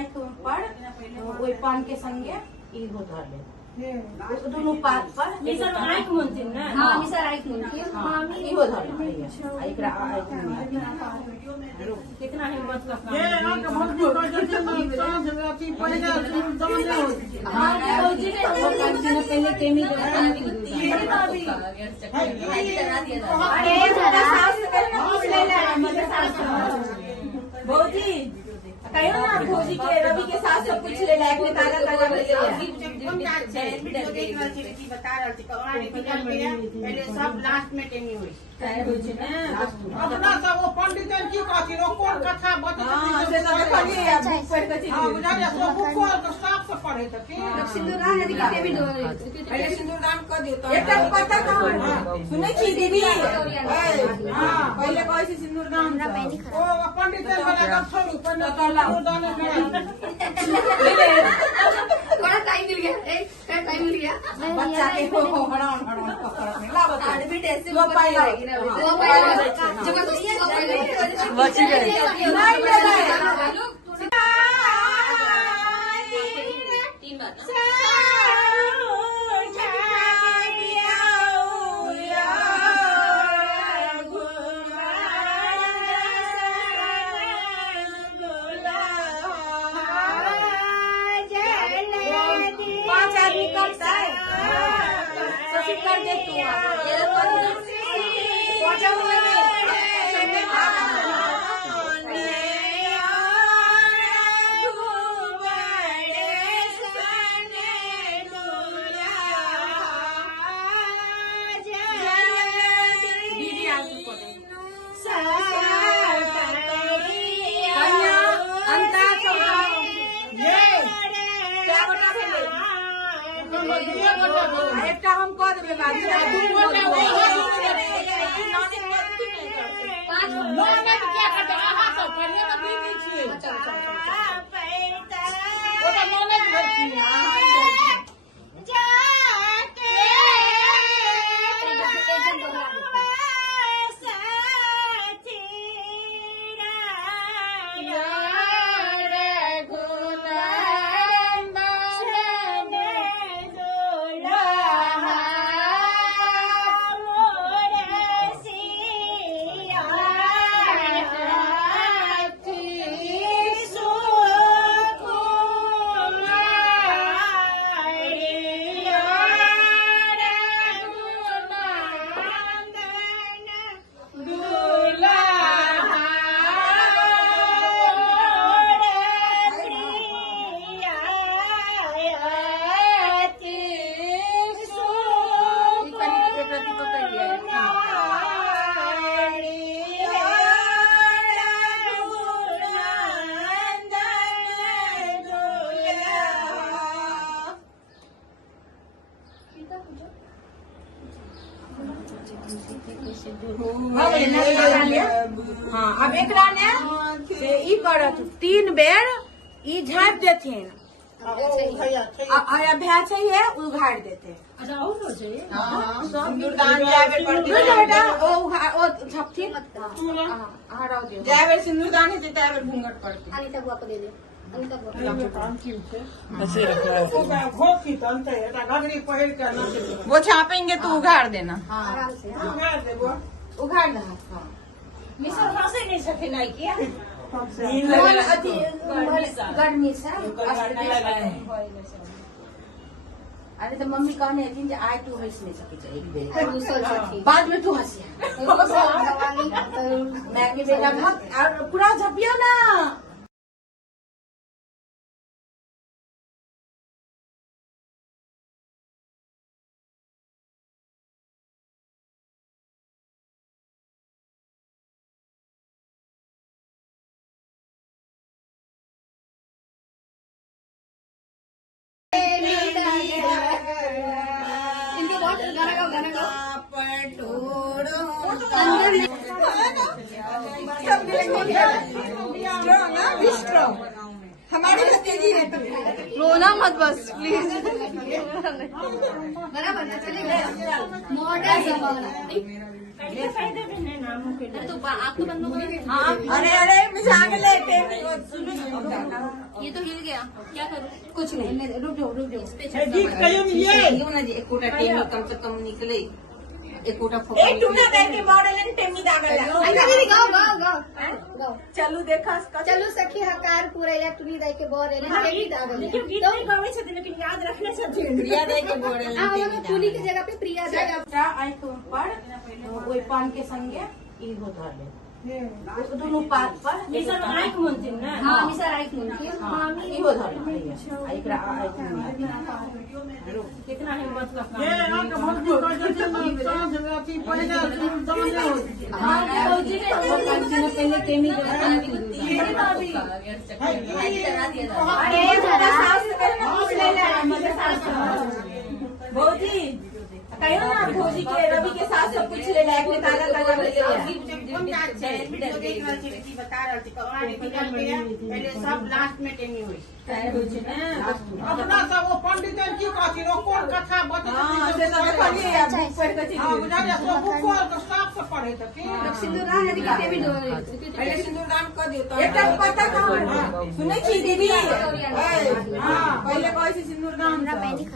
आँख पर ओहि पान के संगे ई हो धरले दोनों पात पर मिसर आँख मुनथिन ना। हां मिसर आँख मुनथिन मामी ई हो धरले एकरा आँख कितना हिम्मत का काम ये आंख भौजी को जति सांझ राति पहिले दान हो हां फौजी ने पहले केमी अरे भौजी कहो ना भौजी के रवि के साथ सब कुछ ले लायक में ताजा ताजा ले लिया बता रहा थी पहले सब लास्ट में टेमी हुई अपना सब वो पंडित की कहती रो कौन कथा बता साफ से पढ़े थे सिंदूरदान यदि के भी दो पहले सिंदूरदान कर दियो एक पता सुनै छी दीदी हां पहले कहै छी सिंदूरदान ओ पंडित वाला का छोड़ू पहले सिंदूरदान बड़ा टाइम मिल गया क्या टाइम मिल गया बच्चा के हो हड़ान पकड़ में ला बता भी टेस्ट वो पाएगा वो पाएगा जबरदस्ती वो पाएगा बच गए नहीं तीन बात कर दे तू एक हम कह देबे हाँ अब एकरा ने से ई करत 3 बेर ई झाँप देथिन आया भै चाहिए उघाड़ देते अच्छा और हो जाए सिंदूरदान जाबे पड़ती बेटा ओ झपथिन हां रह दियो जाबे सिंदूरदान हेते ताबे घूंघट पड़ती अनिता बुआ को दे दे अनिता बुआ वो छापेंगे तो उघाड़ देना आराम से उघाड़ दे मिसर हंसे नहीं सके नहीं किया गर्मी से अरे तो मम्मी कहने थी कि आज तू हंस नहीं सकी चाहिए दूसर साथी बाद में तू हंसी मैगी बेटा भाग और पूरा झपियो ना इनके बहुत गाना गाओ हमारी तेजी रहती है रोना मत बस प्लीज बराबर ना चलेगा मॉडर्न जमाना कैसे फायदे भी नहीं नामों के लिए। तो आप तो बंद करो। अरे अरे मैं जाके लेते ये तो हिल गया, क्या करूँ? कुछ नहीं, रुक जाओ रुक जाओ। एक कोटा टीम कम से कम निकले एक कोटा एक टूटा करके मॉडल एंड टेमी दागल गाओ गाओ गाओ गाओ। चलू देखा चलो सखी हकार पूरा या तुनी दाई के बोर है ना टेमी दागल। लेकिन गीत नहीं गावे छथिन, लेकिन याद रखने छथिन। प्रिया दे के मॉडल आ हम तुनी के जगह पे प्रिया दाई आई तुम पर कोई पान के संगे ई होता है दोनों पात पर ये सब आंख मुनथिन ना। हां मिसर आई थी मामी ई होता है एकरा आई कितना हिम्मत का काम। ये आंख भक्ति कर देते ना सांझ राती पहले सुल्तान ने हो हां फौजी ने पहले टेमी के अरे भाभी अरे मेरा सास से पूछ ले ले भौजी कहो ना भौजी के रवि के साथ सब कुछ ले लायक में ताजा ताजा मिल गया बता रहा थी कहाँ निकल गया पहले सब लास्ट में टेमी हुई अपना सब वो पंडित की कहती रो कौन कथा बता से तो पढ़िए आप पढ़ के हां बुझा जा सब को साफ से पढ़े तो की सिंदूरदान यदि के भी दो पहले सिंदूरदान कर दियो तो एक पता कहां सुने की दीदी हां पहले कैसे सिंदूरदान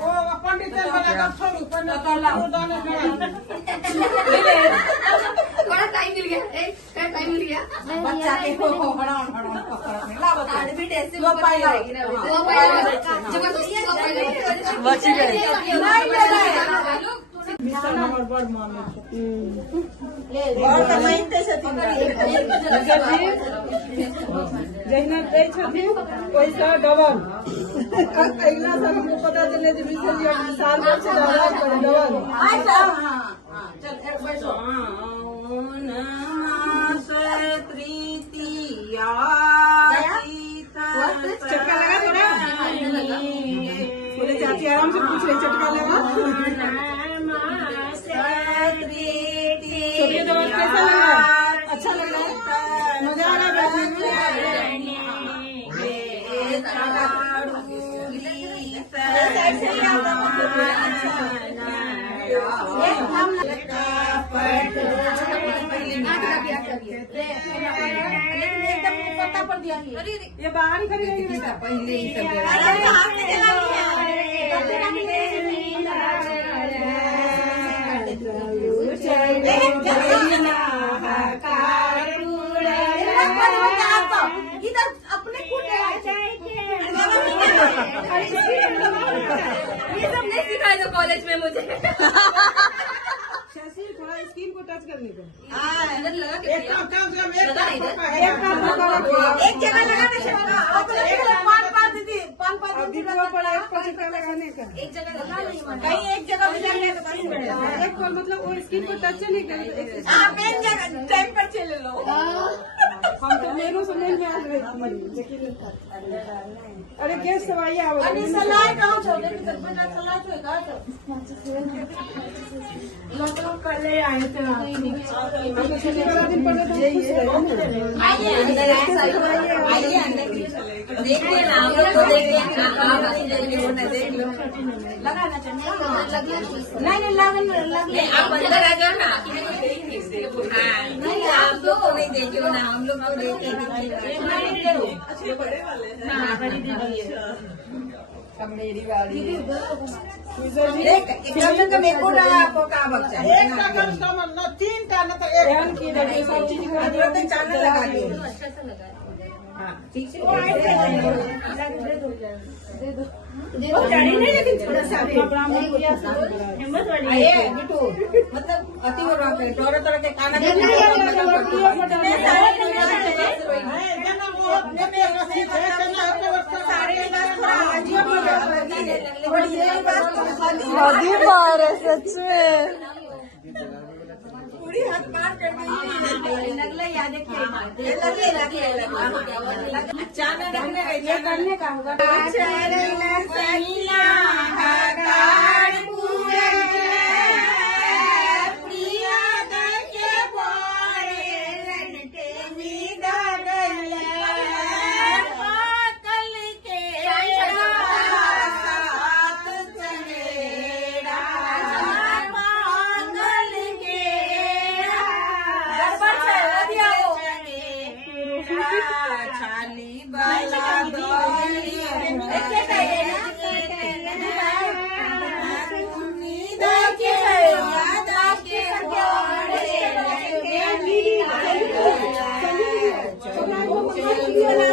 वो पंडित वाला का छोड़ू पहले सिंदूरदान थोड़ा टाइम मिल गया क्या टाइम मिल गया बच्चा के हो हड़ान पकड़ ला बता भी ऐसे वो पाई आएगी ना वो पहले जबरदस्ती वो पहले बच गई नंबर बड़ माने और कमाइते से जहिना दै छथिन पैसा डबल अगला साल हमको पता चले जे बिसलिया साल भर से ज्यादा करे डबल अच्छा हां चल एक बैठो तृतीया चटका लगा तोरा बोले चाची आराम से पूछ रही चटका लगा छोटे दवा कैसा लग रहा है अच्छा लग रहा है मजा आ रहा है बैठने एकदम पत्ता पर दिया ये बाहर ही खड़ी रहेगी बेटा पहले ही सब इधर अपने ये सब नहीं सिखाया था कॉलेज में मुझे शशि थोड़ा स्किन को टच करने को अंदर लगा के एक काम से एक जगह लगाना चाहिए पान दीदी पड़ा एक पर चटका लगाने का एक जगह लगा नहीं मन कहीं एक जगह पे जाने तो कहीं बढ़ेगा एक पर मतलब वो स्किन को टच नहीं करे मेन जगह टाइम पर चले लो हम तो मेनू से मेन में आ रहे लेकिन अरे गैस दवाई आवे अरे सलाह कहाँ छोड़े तो बेटा सलाह छोड़ेगा तो लोग कर ले आए थे छुट्टी वाला दिन पड़े तो खुश रहे आइए अंदर आइए अंदर देखिए ना आप लोग को देखिए देख लो लगाना चाहिए नहीं लगे आप अंदर आ जाओ ना नहीं आप लोग को नहीं देखिए ना हम लोग को देखिए मेरी बारी एक मेरे को आपको का बच्चा एक का कम से कम न तीन का न तो एक की लगी सब चीज चांद लगा दिए अच्छा सा लगा ठीक है नहीं लेकिन थोड़ा सा हिम्मत वाली बिटू मतलब अति हो रहा है तरह के खाना सच में पूरी हाथ मार कर गई लगला याद है अचानक ये करने का होगा जल्दी वाला